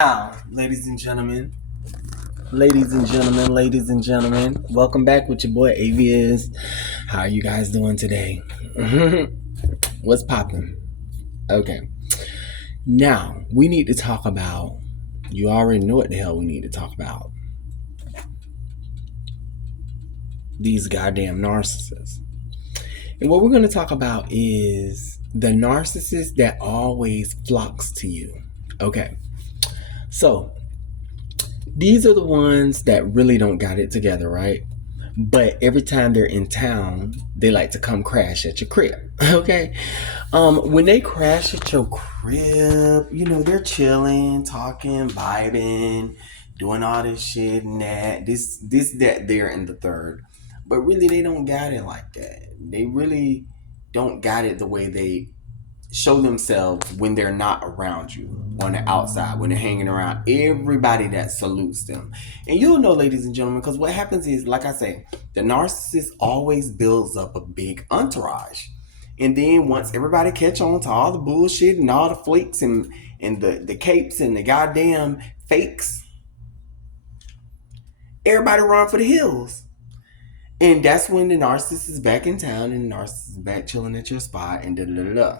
Now, ladies and gentlemen, welcome back with your boy Avias. How are you guys doing today? What's popping? Okay, now we need to talk about. You already know what the hell we need to talk about. These goddamn narcissists. And what we're going to talk about is the narcissist that always flocks to you. Okay, so these are the ones that really don't got it together, right? But every time they're in town, they like to come crash at your crib. Okay. When they crash at your crib, they're chilling, talking, vibing, doing all this shit and that, that, there, and the third. But really, they don't got it like that. They really don't got it the way they show themselves when they're not around you on the outside, when they're hanging around everybody that salutes them. And you'll know, ladies and gentlemen, because what happens is, like I say, the narcissist always builds up a big entourage. And then once everybody catch on to all the bullshit and all the flakes and the capes and the goddamn fakes, everybody run for the hills. And that's when the narcissist is back in town and the narcissist is back chilling at your spot and da da da da.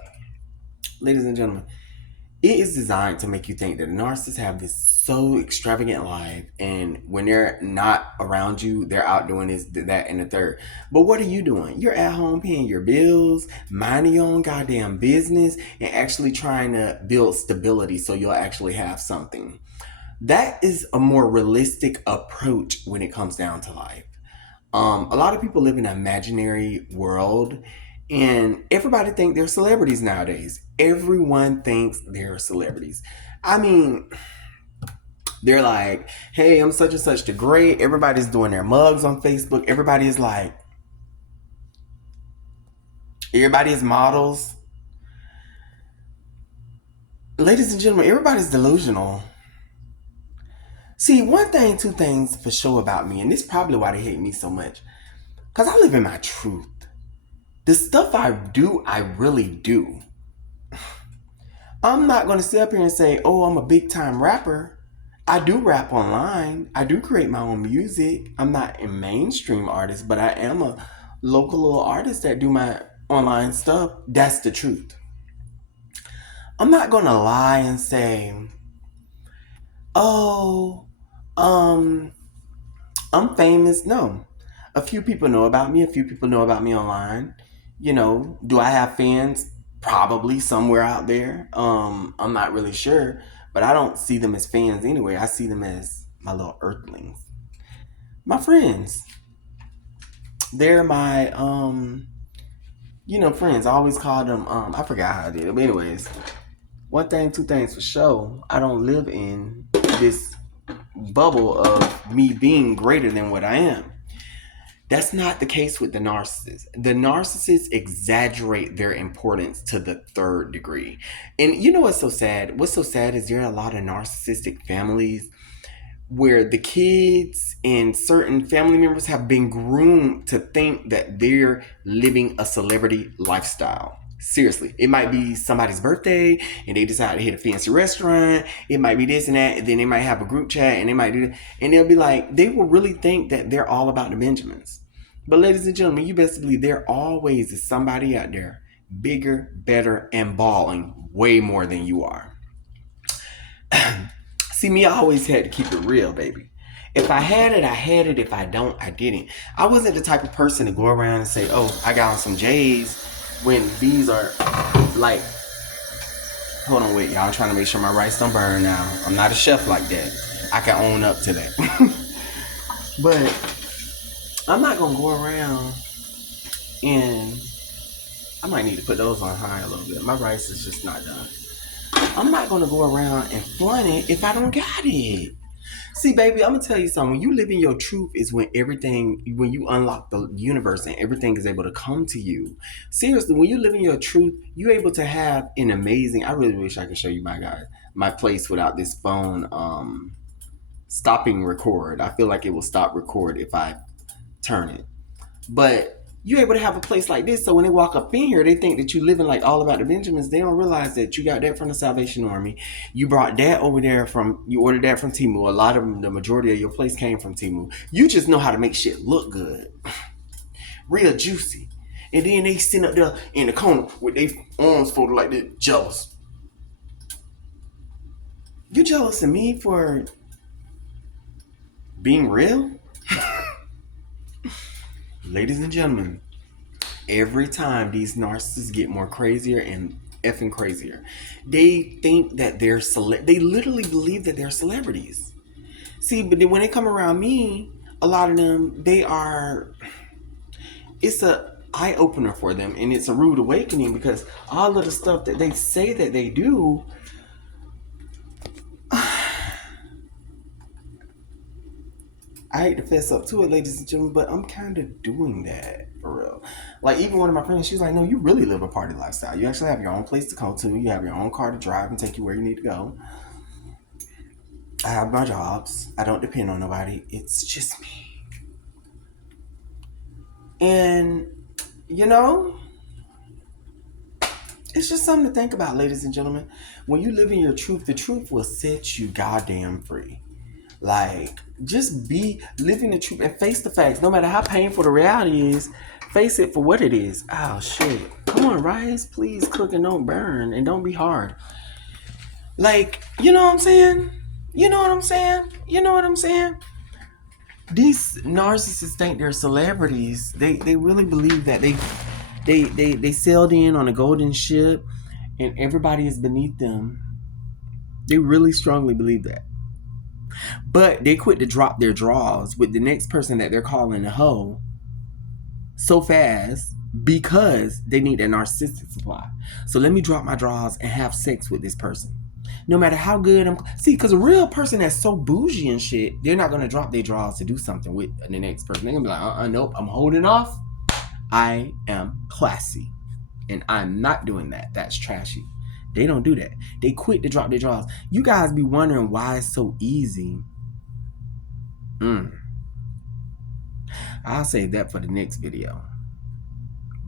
Ladies and gentlemen, it is designed to make you think that narcissists have this so extravagant life, and when they're not around you, they're out doing this, that, and the third. But what are you doing? You're at home paying your bills, minding your own goddamn business, and actually trying to build stability so you'll actually have something. That is a more realistic approach when it comes down to life. A lot of people live in an imaginary world, and everybody think they're celebrities nowadays. Everyone thinks they're celebrities. I mean, they're like, hey, I'm such and such the great. Everybody's doing their mugs on Facebook. Everybody is models. Ladies and gentlemen, everybody's delusional. See, one thing, two things for sure about me, and this is probably why they hate me so much. Because I live in my truth. The stuff I do, I really do. I'm not going to sit up here and say, oh, I'm a big time rapper. I do rap online. I do create my own music. I'm not a mainstream artist, but I am a local little artist that do my online stuff. That's the truth. I'm not going to lie and say, oh, um, I'm famous. No. A few people know about me. A few people know about me online. Do I have fans? Probably somewhere out there. I'm not really sure, but I don't see them as fans anyway. I see them as my little earthlings, my friends. They're my friends. I always call them. I forgot how I did it, but anyways, one thing, two things for sure. I don't live in this bubble of me being greater than what I am. That's not the case with the narcissist. The narcissists exaggerate their importance to the third degree. And you know what's so sad? What's so sad is there are a lot of narcissistic families where the kids and certain family members have been groomed to think that they're living a celebrity lifestyle. Seriously, it might be somebody's birthday and they decide to hit a fancy restaurant. It might be this and that, and then they might have a group chat and they might do that. And they'll be like, they will really think that they're all about the Benjamins. But ladies and gentlemen, you best believe there always is somebody out there bigger, better, and balling way more than you are. See, me, I always had to keep it real, baby. If I had it, I had it. If I don't, I didn't. I wasn't the type of person to go around and say, oh, I got on some J's when these are like, hold on, wait, y'all. I'm trying to make sure my rice don't burn now. I'm not a chef like that. I can own up to that. But I'm not going to go around and I might need to put those on high a little bit. My rice is just not done. I'm not going to go around and flaunt it if I don't got it. See, baby, I'm going to tell you something. When you live in your truth is when you unlock the universe and everything is able to come to you. Seriously, when you live in your truth, you're able to have an amazing, I really wish I could show you my place without this phone stopping record. I feel like it will stop record if I turn it. But You're able to have a place like this, so when they walk up in here, they think that you're living like all about the Benjamins. They don't realize that you got that from the Salvation Army. You brought that over there you ordered that from Temu. A lot of them, the majority of your place came from Temu. You just know how to make shit look good. Real juicy. And then they sit up there in the corner with their arms folded like this, jealous. You jealous of me for being real? Ladies and gentlemen, every time these narcissists get more crazier and effing crazier, they think that they literally believe that they're celebrities. See, but then when they come around me, a lot of them, it's a eye opener for them, and it's a rude awakening, because all of the stuff that they say that they do, I hate to fess up to it, ladies and gentlemen, but I'm kind of doing that for real. Like, even one of my friends, she's like, no, you really live a party lifestyle. You actually have your own place to go to. You have your own car to drive and take you where you need to go. I have my jobs. I don't depend on nobody. It's just me. And, you know, it's just something to think about, ladies and gentlemen. When you live in your truth, the truth will set you goddamn free. Like, just be living the truth and face the facts. No matter how painful the reality is, face it for what it is. Oh, shit. Come on, rice. Please cook and don't burn. And don't be hard. Like, you know what I'm saying? You know what I'm saying? You know what I'm saying? These narcissists think they're celebrities. They really believe that they sailed in on a golden ship and everybody is beneath them. They really strongly believe that. But they quit to drop their draws with the next person that they're calling a hoe so fast because they need that narcissistic supply. So let me drop my draws and have sex with this person. No matter how good because a real person that's so bougie and shit, they're not going to drop their draws to do something with the next person. They're going to be like, nope, I'm holding off. I am classy. And I'm not doing that. That's trashy. They don't do that. They quit to drop their draws. You guys be wondering why it's so easy. I'll save that for the next video.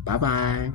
Bye-bye.